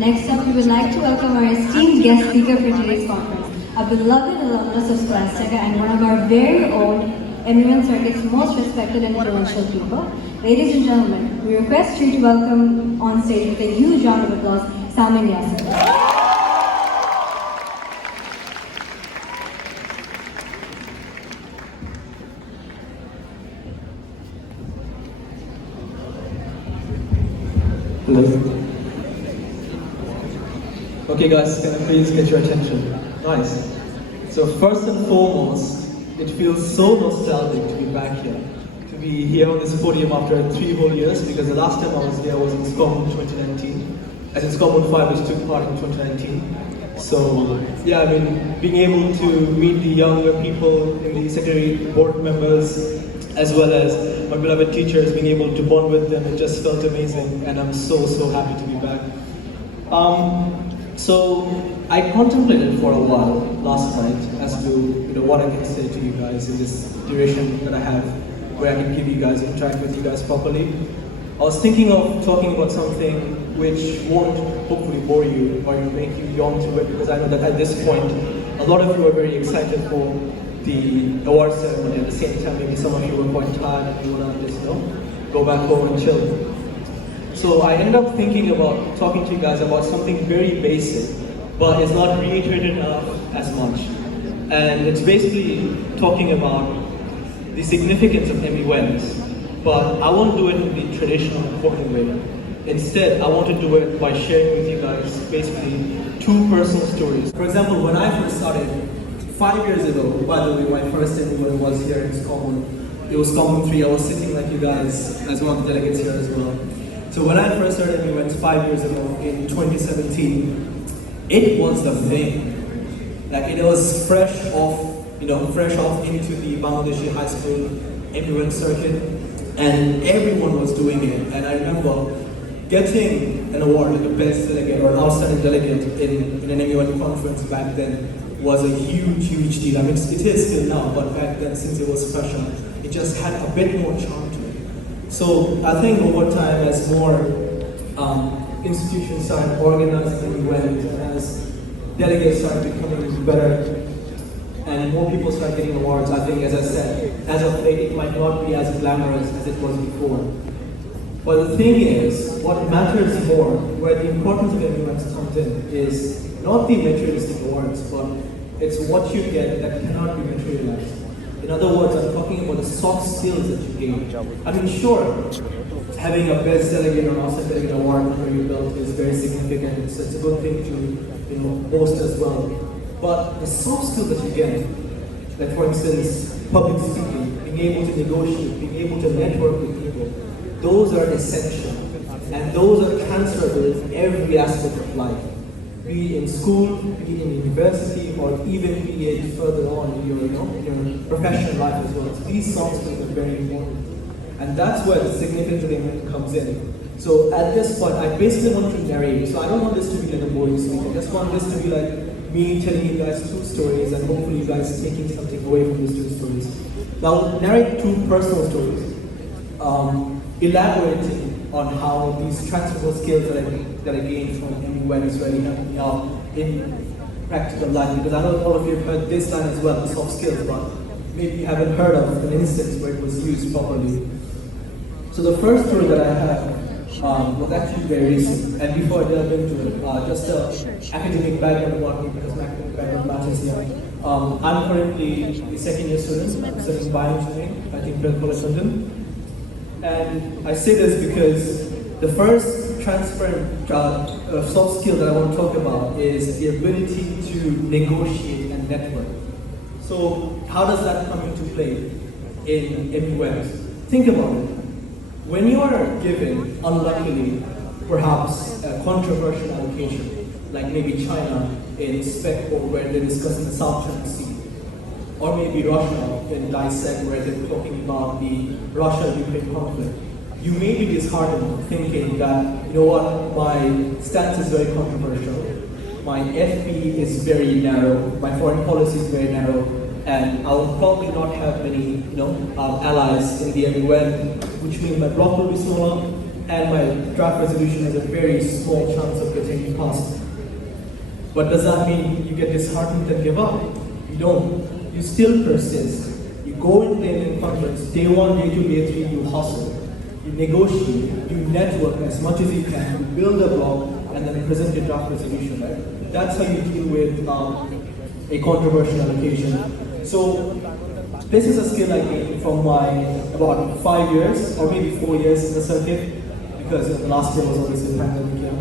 Next up, we would like to welcome our esteemed guest speaker for today's conference, a beloved alumnus of Scholastica and one of our very own MUN circuit's most respected and influential people. Ladies and gentlemen, we request you to welcome on stage with a huge round of applause, Salman Yasser. Hello. Okay guys, can I please get your attention? Nice. So first and foremost, it feels so nostalgic to be back here. To be here on this podium after 3 whole years, because the last time I was here was in SCOMUN 2019. As in SCOMUN 5, which took part in 2019. So yeah, I mean, being able to meet the younger people in the secondary board members, as well as my beloved teachers, being able to bond with them, it just felt amazing, and I'm so happy to be back. So I contemplated for a while last night as to what I can say to you guys in this duration that I have, where I can give you guys, interact with you guys properly. I was thinking of talking about something which won't hopefully bore you or make you yawn through it, because I know that at this point, a lot of you are very excited for the award ceremony. At the same time, maybe some of you were quite tired and you want to just go back home and chill. So I ended up thinking about talking to you guys about something very basic, but it's not reiterated enough as much. And it's basically talking about the significance of MUNs, but I won't do it in the traditional corner way. Instead, I want to do it by sharing with you guys basically 2 personal stories. For example, when I first started 5 years ago, by the way, my first MUN was here in SCOMUN. It was SCOMUN 3. I was sitting like you guys as one of the delegates here as well. So when I first started MUNs 5 years ago in 2017, it was the thing. Like it was fresh off into the Bangladeshi high school MUN circuit, and everyone was doing it. And I remember getting an award, like a best delegate or an outstanding delegate in an MUN conference back then was a huge deal. I mean, it is still now, but back then, since it was fresher, it just had a bit more charm to it. So I think over time, as more institutions started organizing MUNs, and as delegates started becoming better, and more people started getting awards, I think, as I said, as of late, it might not be as glamorous as it was before. But the thing is, what matters more, where the importance of MUNs comes in, is not the materialistic awards, but it's what you get that cannot be materialized. In other words, I'm talking about the soft skills that you gain. I mean, sure, having a best delegate or also delegate award under your belt is very significant. It's a good thing to boast as well. But the soft skills that you get, like for instance, public speaking, being able to negotiate, being able to network with people, those are essential, and those are transferable in every aspect of life. Be it in school, be it in university, or even be it further on in your professional life as well. So these soft skills are very important. And that's where the significance of MUN comes in. So at this point, I basically want to narrate. So I don't want this to be like a boring speech. I just want this to be like me telling you guys 2 stories, and hopefully you guys taking something away from these 2 stories. Now I'll narrate 2 personal stories, elaborating on how these transferable skills that I gained from MUNs really helped me out in practical life. Because I know all of you have heard this line as well, soft skills, but maybe you haven't heard of an instance where it was used properly. So the first story that I have was actually very recent. And before I delve into it, just an academic background about me, because my academic background matters here. I'm currently a 2nd year student. I'm studying bioengineering at Imperial College London. And I say this because the first transferent soft skill that I want to talk about is the ability to negotiate and network. So how does that come into play in MUNs? Think about it. When you are given, unluckily, perhaps a controversial allocation, like maybe China in SPEC, or where they're discussing the South China Sea, or maybe Russia in DISEC, where they're talking about the Russia-Ukraine conflict, you may be disheartened thinking that, you know what, my stance is very controversial, my FP is very narrow, my foreign policy is very narrow, and I will probably not have many allies in the MUN, which means my bloc will be smaller, and my draft resolution has a very small chance of getting passed. But does that mean you get disheartened and give up? You don't. You still persist. You go in there in conference, day 1, day 2, day 3, you hustle. You negotiate, you network as much as you can, you build a blog, and then present your draft resolution, right? That's how you deal with a controversial allocation. So this is a skill I gained from my about 5 years, or maybe 4 years in the circuit, because the last year was obviously a pandemic year.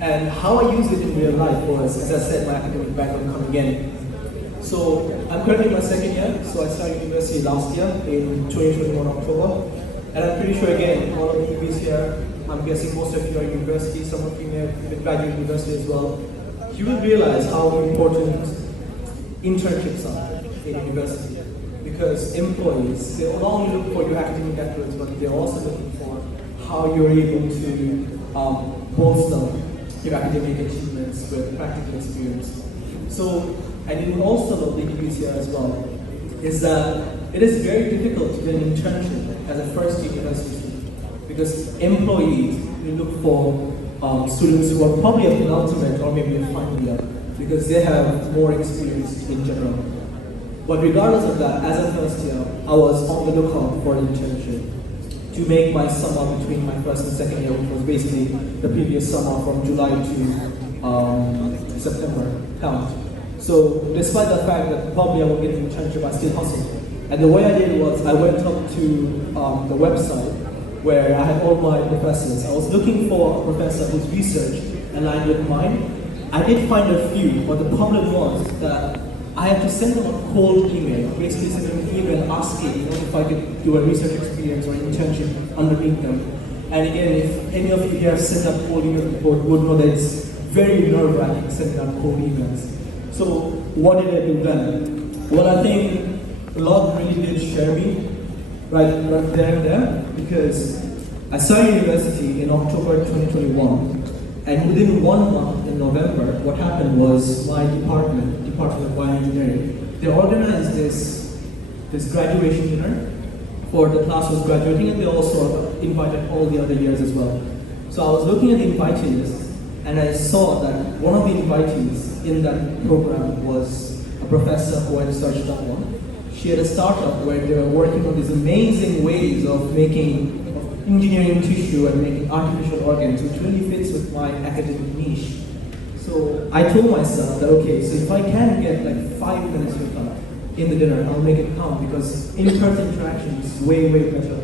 And how I used it in real life was, as I said, my academic background coming in. So I'm currently in my 2nd year, so I started university last year in 2021 October. And I'm pretty sure again, all of the newbies here, I'm guessing most of you are in university, some of you may have been graduate university as well. You will realize how important internships are in university. Because employees, they not only look for your academic efforts, but they're also looking for how you're able to bolster your academic achievements with practical experience. So, and you will also know the newbies here as well, is that it is very difficult to get an internship as a first year university student because employees will look for students who are probably a penultimate or maybe a final year because they have more experience in general. But regardless of that, as a first year, I was on the lookout for an internship to make my summer between my first and second year, which was basically the previous summer from July to September count. So despite the fact that probably I would get an internship, I still hustled. And the way I did was I went up to the website where I had all my professors. I was looking for a professor whose research aligned with mine. I did find a few, but the problem was that I had to send them a cold email, basically send them an email asking if I could do a research experience or internship underneath them. And again, if any of you here have sent out cold emails before, would know that it's very nerve-wracking sending out cold emails. So what did I do then? Well, I think a lot really did share me right there and there because I started university in October 2021 and within 1 month in November, what happened was my Department of Bioengineering, they organized this graduation dinner for the class who was graduating and they also invited all the other years as well. So I was looking at the invitee list and I saw that one of the invitees in that program was a professor who had searched up on. She had a startup where they were working on these amazing ways of engineering tissue and making artificial organs, which really fits with my academic niche. So I told myself that, okay, so if I can get like 5 minutes with her in the dinner, I'll make it count because in-person interaction is way, way better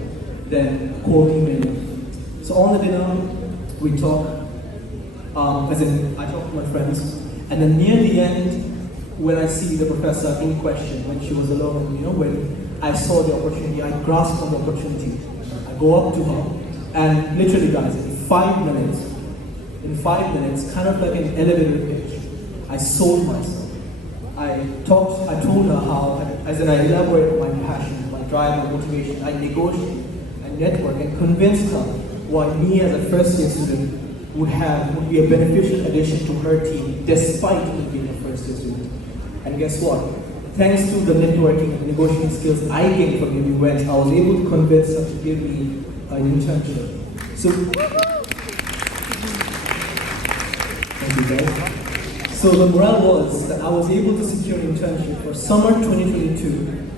than cold emailing. So on the dinner, we talk, as in I talk to my friends, and then near the end, when I see the professor in question, when she was alone, when I saw the opportunity, I grasped on the opportunity. I go up to her, and literally guys, in 5 minutes, kind of like an elevator pitch, I sold myself. I told her how, as in I elaborated my passion, my drive, my motivation, I negotiated, I networked, and convinced her what me as a first year student would be a beneficial addition to her team, despite me being a first year student. And guess what? Thanks to the networking and negotiating skills I gained from UWent, I was able to convince her to give me an internship. So, thank you guys. So the morale was that I was able to secure an internship for summer 2022,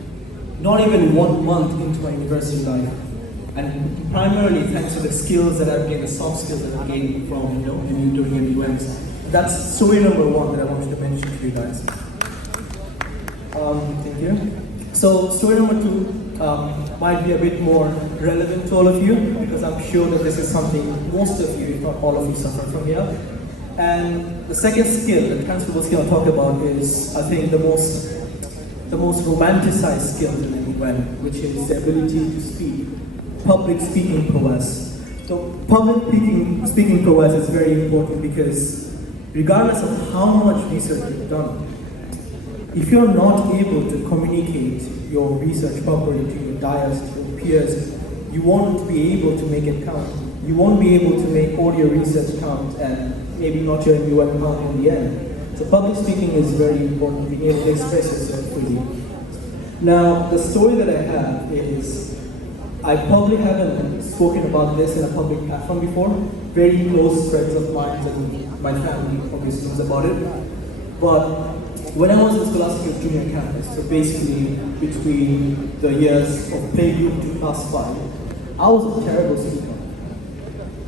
not even 1 month into my university life. And primarily thanks to the skills that I've gained, the soft skills that I've gained from doing MUNs. That's story number 1 that I wanted to mention to you guys. Thank you. So story number 2 might be a bit more relevant to all of you because I'm sure that this is something most of you, if not all of you, suffer from here. And the second skill, the transferable skill I'll talk about is, I think, the most romanticized skill in MUN, which is the ability to speak, public speaking prowess. So public speaking prowess is very important because regardless of how much research you've done, if you're not able to communicate your research properly to your dais, to your peers, you won't be able to make it count. You won't be able to make all your research count and maybe not your MUN count in the end. So public speaking is very important, being able to express yourself freely. Now, the story that I have is I probably haven't spoken about this in a public platform before. Very close friends of mine and my family obviously knows about it. But when I was in Scholastica junior campus, so basically between the years of playgroup to class 5, I was a terrible speaker.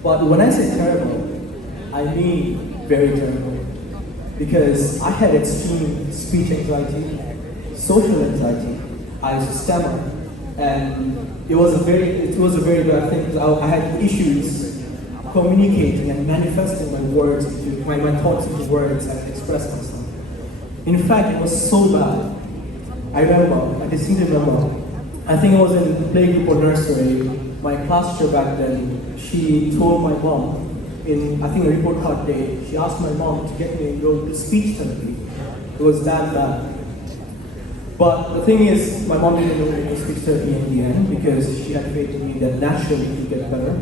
But when I say terrible, I mean very terrible. Because I had extreme speech anxiety, social anxiety, I used to stammer, and it was a very bad thing because I had issues communicating and manifesting my words, my thoughts into words and express myself. In fact, it was so bad. I distinctly remember, I think I was in playgroup or nursery. My class teacher back then, she told my mom, in I think a report card day, she asked my mom to get me enrolled to speech therapy. It was that bad. But the thing is, my mom didn't enroll me to speech therapy in the end because she had faith in me that naturally it would get better.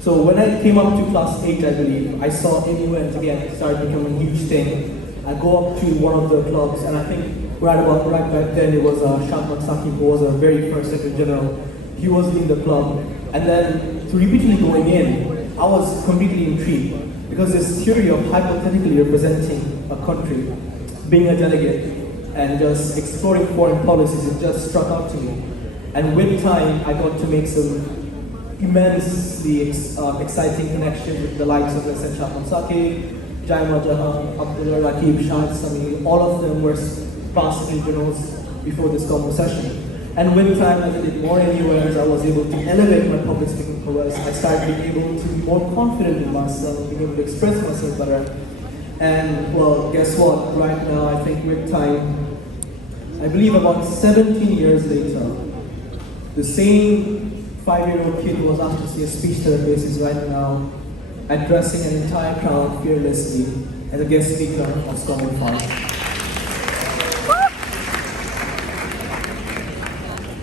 So when I came up to class 8, I believe, I saw MUN again start becoming a huge thing. I go up to one of the clubs, and I think right back then it was Saki, who was our very first Secretary General. He was leading the club, and then to repeatedly going in, I was completely intrigued because this theory of hypothetically representing a country, being a delegate, and just exploring foreign policies, it just struck out to me. And with time, I got to make some immensely exciting connections with the likes of Shahman Saki, Jaima Jahan, Abdullah Rakib, Shahid Sami. All of them were past regionals before this common session. And with time, as I did more MUNs, I was able to elevate my public speaking prowess. I started being able to be more confident in myself, being able to express myself better. And well, guess what? Right now, I think with time, I believe about 17 years later, the same 5-year-old kid who was asked to see a speech therapist is right now addressing an entire crowd fearlessly as a guest speaker of Scotland Farm.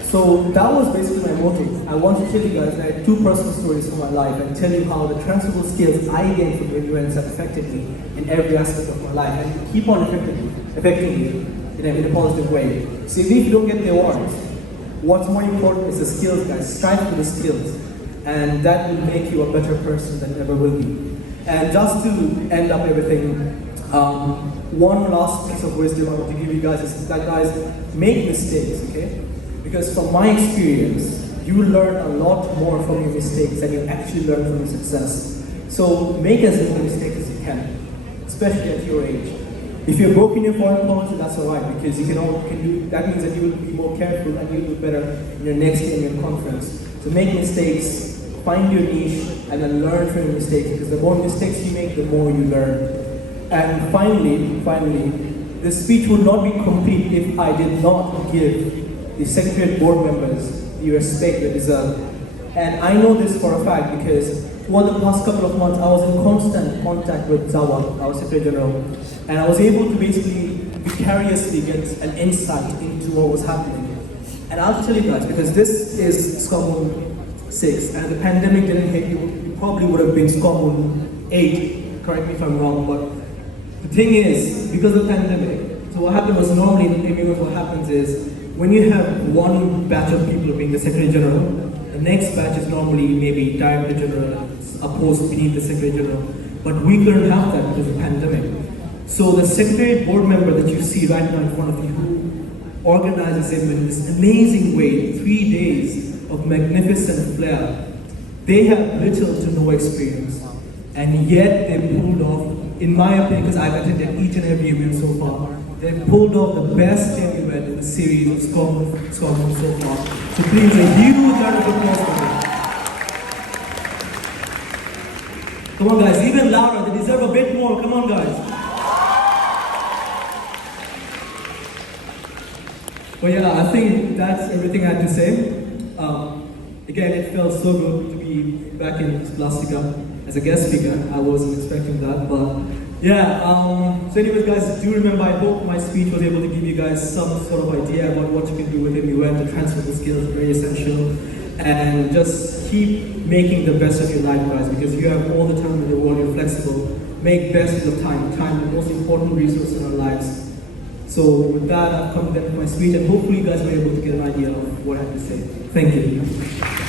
So that was basically my motive. I want to tell you guys that 2 personal stories from my life and tell you how the transferable skills I gained from MUNs have affected me in every aspect of my life and keep on affecting me in a positive way. So even if you don't get the awards, what's more important is the skills, guys. Strive for the skills, and that will make you a better person than ever will be. And just to end up everything, one last piece of wisdom I want to give you guys is that, guys, make mistakes, okay? Because from my experience, you will learn a lot more from your mistakes than you actually learn from your success. So make as many mistakes as you can, especially at your age. If you're broken in foreign policy, that's alright, because you can do, that means that you will be more careful and you'll do better in your next MUN conference. So make mistakes, find your niche, and then learn from your mistakes, because the more mistakes you make, the more you learn. And finally, the speech would not be complete if I did not give the Secretariat board members the respect they deserve. And I know this for a fact because for the past couple of months I was in constant contact with Zawa, our Secretary General, and I was able to basically vicariously get an insight into what was happening. And I'll tell you guys, because this is SCOMUN 6 and the pandemic didn't hit you, it probably would have been SCOMUN 8, correct me if I'm wrong, but the thing is, because of the pandemic, so what happened was normally in MUN what happens is, when you have one batch of people being the Secretary General, the next batch is normally maybe Director General, a post beneath the Secretary General. But we couldn't have that because of the pandemic. So the Secretariat board member that you see right now in front of you, who organizes him in this amazing way, 3 days of magnificent flair, they have little to no experience. And yet they pulled off, in my opinion, because I've attended each and every MUN so far, they've pulled off the best MUN in the series of SCOMUN so far. So please, a huge round of applause for them. Come on guys, even louder, they deserve a bit more, come on guys. But yeah, I think that's everything I had to say. Again, it felt so good to be back in Scholastica as a guest speaker. I wasn't expecting that, but yeah, so anyways guys, do remember, I hope my speech was able to give you guys some sort of idea about what you can do with MUN to transfer the skills, very essential. And just keep making the best of your life, guys, because you have all the time in the world, you're flexible. Make best of the time. Time is the most important resource in our lives. So with that, I've come to the end of my speech, and hopefully you guys were able to get an idea of what I had to say. Thank you.